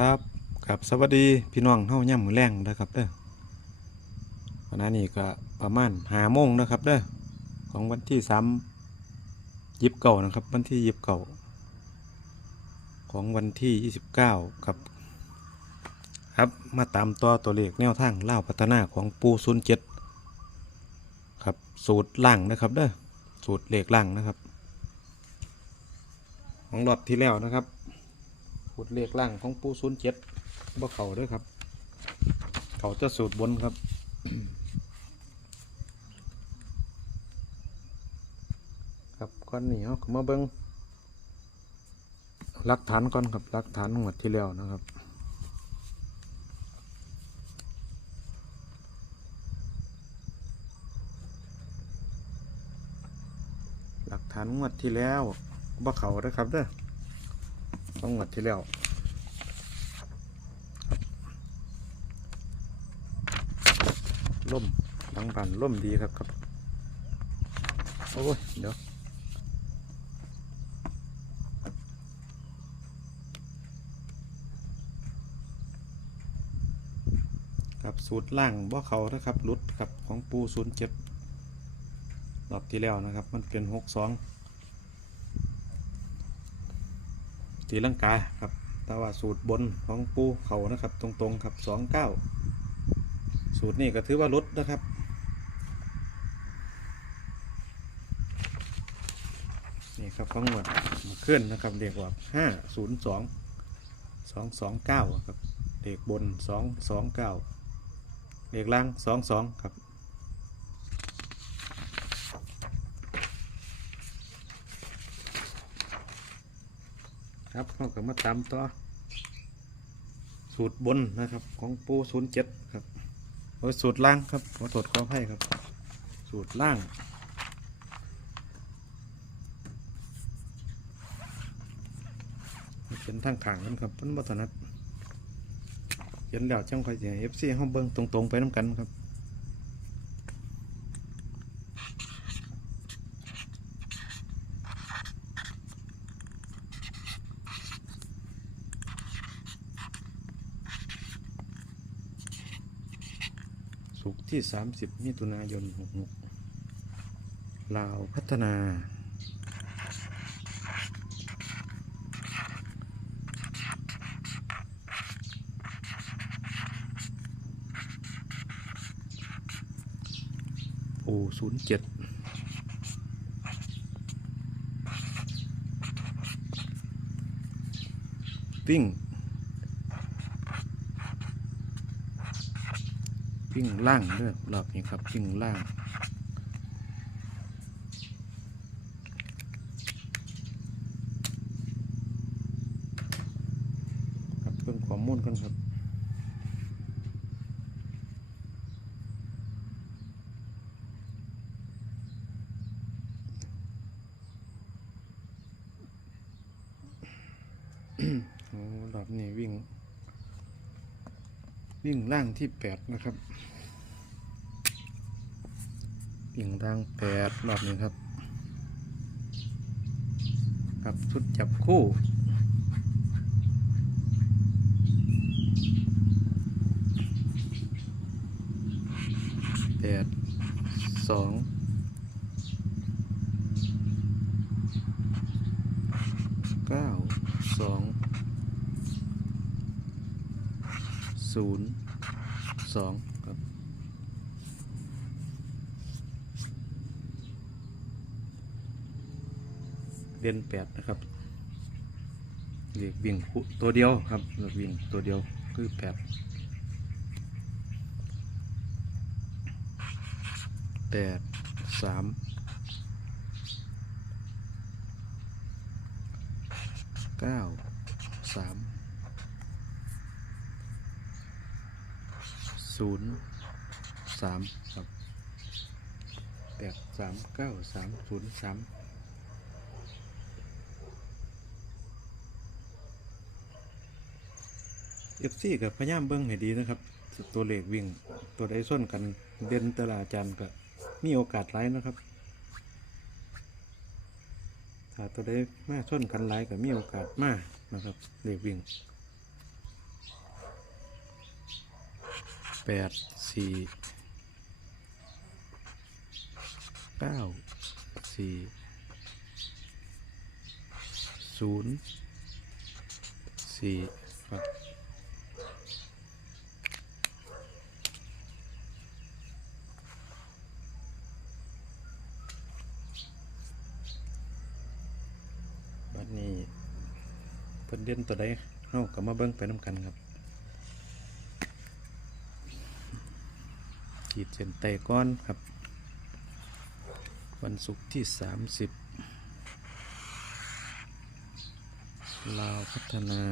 ครับกับสวัสดีพี่น้องเฮาย่ำมือแรงนะครับเด้อขณะนี้ก็ประมาณหาโมงนะครับเด้อของวันที่สามยิบเก่านะครับ วันที่ยิบเก่าของวันที่ยี่สิบเก้าครับ ครับมาตามต่อตัวเลขแนวทางเล่าพัฒนาของปูศูนย์เจ็ดครับสูตรล่างนะครับเด้อสูตรเลขล่างนะครับ ของรอบที่แล้วนะครับ สูตรเลขล่างของปูศูนย์เจ็ดบ่เขาด้วยครับ เขาจะสูตรบนครับครับก้อนนี้เขามาเบิ้งหลักฐานก่อนครับหลักฐานงวดที่แล้วนะครับหลักฐานงวดที่แล้วบ่เขาด้วยครับเด้อ ต้องงวดที่แล้วล่มบางบันล่มดีครับครับ โอ้ย เดี๋ยวครับสูตรล่างบ่เขานะครับรุดครับของปูศูนย์เจ็ดรอบที่แล้วนะครับ มันเป็นหกสอง ตีลังกาครับแต่ว่าสูตรบนของปูเขานะครับ ตรงๆครับสองเก้าสูตรนี้ก็ถือว่าลดนะครับนี่ครับข้งหมดมาเคลื่อนนะครับเด็กว่าห้าศูนย์สองสองสองเก้าครับเด็กบนสองสองเก้าเด็กล่างสองสองครับ ครับเราก็มาตามต่อสูตรบนนะครับ ของปูศูนย์เจ็ดครับโอ้ยสูตรล่างครับขอตรวจขอให้ครับ สูตรล่างเป็นทางขางนั่นครับเพิ่นบัถนัดเขียนแล้วจังคอยเสียเอฟซีห้องเบิ้งตรงๆไปน้ำกันครับ ที่ 30มิถุนายน66ลาวพัฒนา โอศูนย์เจ็ดวิ่ง วิ่งล่างเด้อรอบนี้ครับวิ่งล่าง ครับเพิ่มข้อมูลกันครับ โอ้รอบนี้วิ่ง วิ่งล่างที่แปดนะครับวิ่งล่างแปดรอบนี้ครับครับชุดจับคู่แปดสองเก้าสอง ศูนย์สองครับเรียนแปดนะครับเรียกวิ่งคู่ตัวเดียวครับเรียกวิ่งตัวเดียวคือแปดแปดสามเก้าสาม ศูนย์สามครับแปดสามเก้าสามศูนย์สามเอฟซีกับพยายามเบิ้งให้ดีนะครับ ตัวเลขวิ่ง ตัวใดส้นกันเด่นตลาอาจารย์ก็มีโอกาสไล่นะครับถ้าตัวใดมาส้นกันไล่ก็มีโอกาสมากนะครับเลขวิ่ง แปดสี่เก้าสี่ศูนย์สี่ครับบัดนี้เพิ่นเด่นตัวใดเฮาก็มาเบิ่งไปนํกันครับ ขีดเส้นใต้ก้อนครับ วันศุกร์ที่ 30 ลาวพัฒนา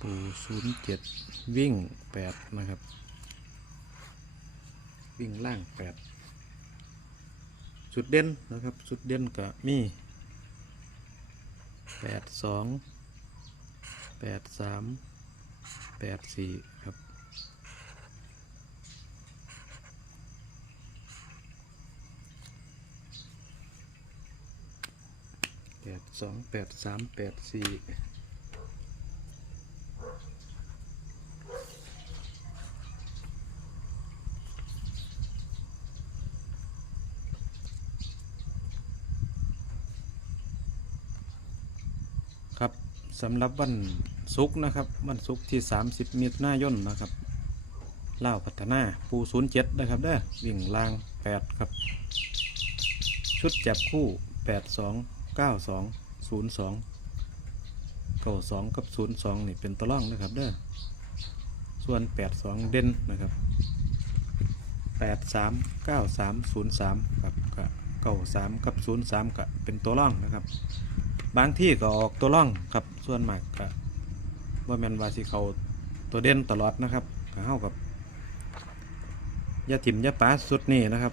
ปู07 วิ่ง 8 นะครับ วิ่งล่าง 8 สุดเด่นนะครับ สุดเด่นก็มีแปดสองแปดสามแปดสี่ครับแปด สองแปดสามแปดสี่ครับสำหรับวันศุกร์นะครับ วันศุกร์ที่ 30 มิถุนายนนะครับเล่าพัฒนาปูศูนย์เจ็ดนะครับเด้อวิ่งล่างแปดครับ ชุดจับคู่แปดสองเก้าสอง ศูนย์สองเก้าสองกับศูนย์สองนี่เป็นตัวร่องนะครับเด้อส่วนแปดสองเด่นนะครับแปดสามเก้าสามศูนย์สามครับก็เก้าสามกับศูนย์สามก็เป็นตัวร่องนะครับ บางที่ก็ออกตัวร่องครับส่วนมากก็ว่าแมนวาสิเขาตัวเด่นตลอดนะครับก็เข้ากับยาถิ่มยาป้าสุดนี่นะครับ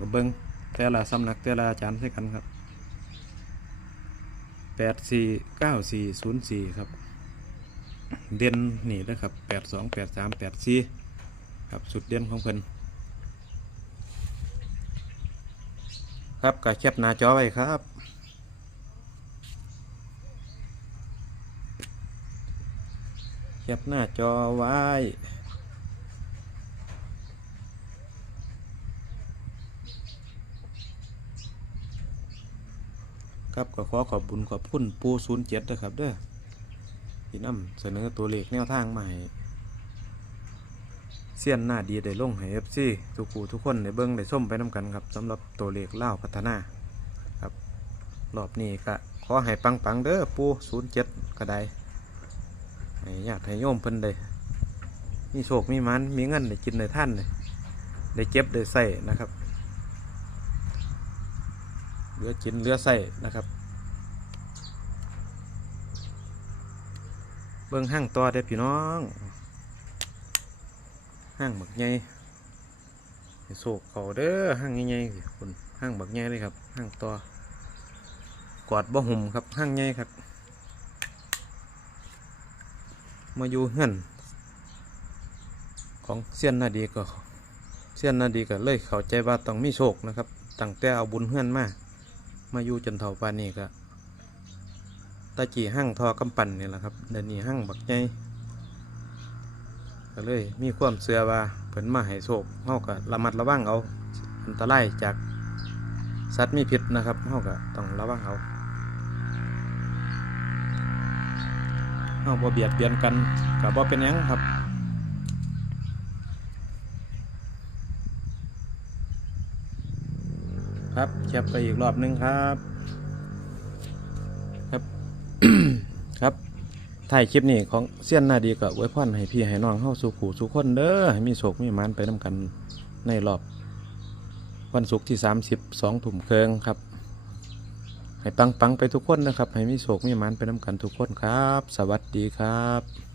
ก็เบิงแต่ละสำนักแต่ละอาจารย์ใช่กันครับ แปดสี่เก้าสี่ศูนย์สี่ครับ เด่นนี่นะครับแปดสองแปดสามแปดสี่ครับสุดเด่นของเพิ่นครับก็แคปหน้าจอไว้ครับแคปหน้าจอไว้ ครับก็ขอขอบบุญขอบคุณปูศูนย์เจ็ดนะครับเด้อที่นำเสนอตัวเลขแนวทางให้เสี้ยนหน้าดีได้ลงให้เอฟซีทุกผู้ทุกคนได้เบิ้งได้ส้มไปน้ำกันครับสำหรับตัวเลขเล่าพัฒนาครับรอบนี้ก็ขอให้ปังปังๆเด้อปูศูนย์เจ็ดก็ได้ให้ญาติให้โยมเพิ่นได้มีโชคมีมันมีเงินได้กินได้ท่านได้เก็บได้ใส่นะครับ เหลือกินเหลือใส่นะครับ เบิ่งห้างต่อได้อพี่น้องห้างบักใหญ่โศกเขาเด้อห้างใหญ่ๆสิคุณห้างบักใหญ่เลยครับห้างต่อกอดบ่หุ่มครับห้างใหญ่ครับ มาอยู่เฮือนของเซียนนาดีก็เซียนนาดีก็เลยเข้าใจว่าต้องมีโชคนะครับตั้งแต่เอาบุญเฮือนมา มาอยู่จนเท่าปานนี้ก็ตาจีหั่งทอกำปั่นนี่แหละครับเดี๋ยวนี้หั่งบักใหญ่ก็เลยมีความเสือว่าเพิ่นมาให้โชคเฮาก็ระมัดระวังเอาอันตรายจากสัตว์มีพิษนะครับเฮาก็ต้องระวังเอาเอาบ่เบียดเบียนกันกับบ่เป็นหยังครับ ครับแคปไปอีกรอบหนึงครับ ครับ ครับถ่ายคลิปนี้ของเซียนหนาดีกับไว้พรให้พี่ให้น้องเข้าสู่ขู่สู่คนเด้อให้มีโศกมีมานไปนำกันในรอบ วันศุกร์ที่ 30สองถุ่มเคืองครับ ให้ปังปังไปทุกคนนะครับ ให้มีโศกมีมานไปนำกันทุกคนครับ สวัสดีครับ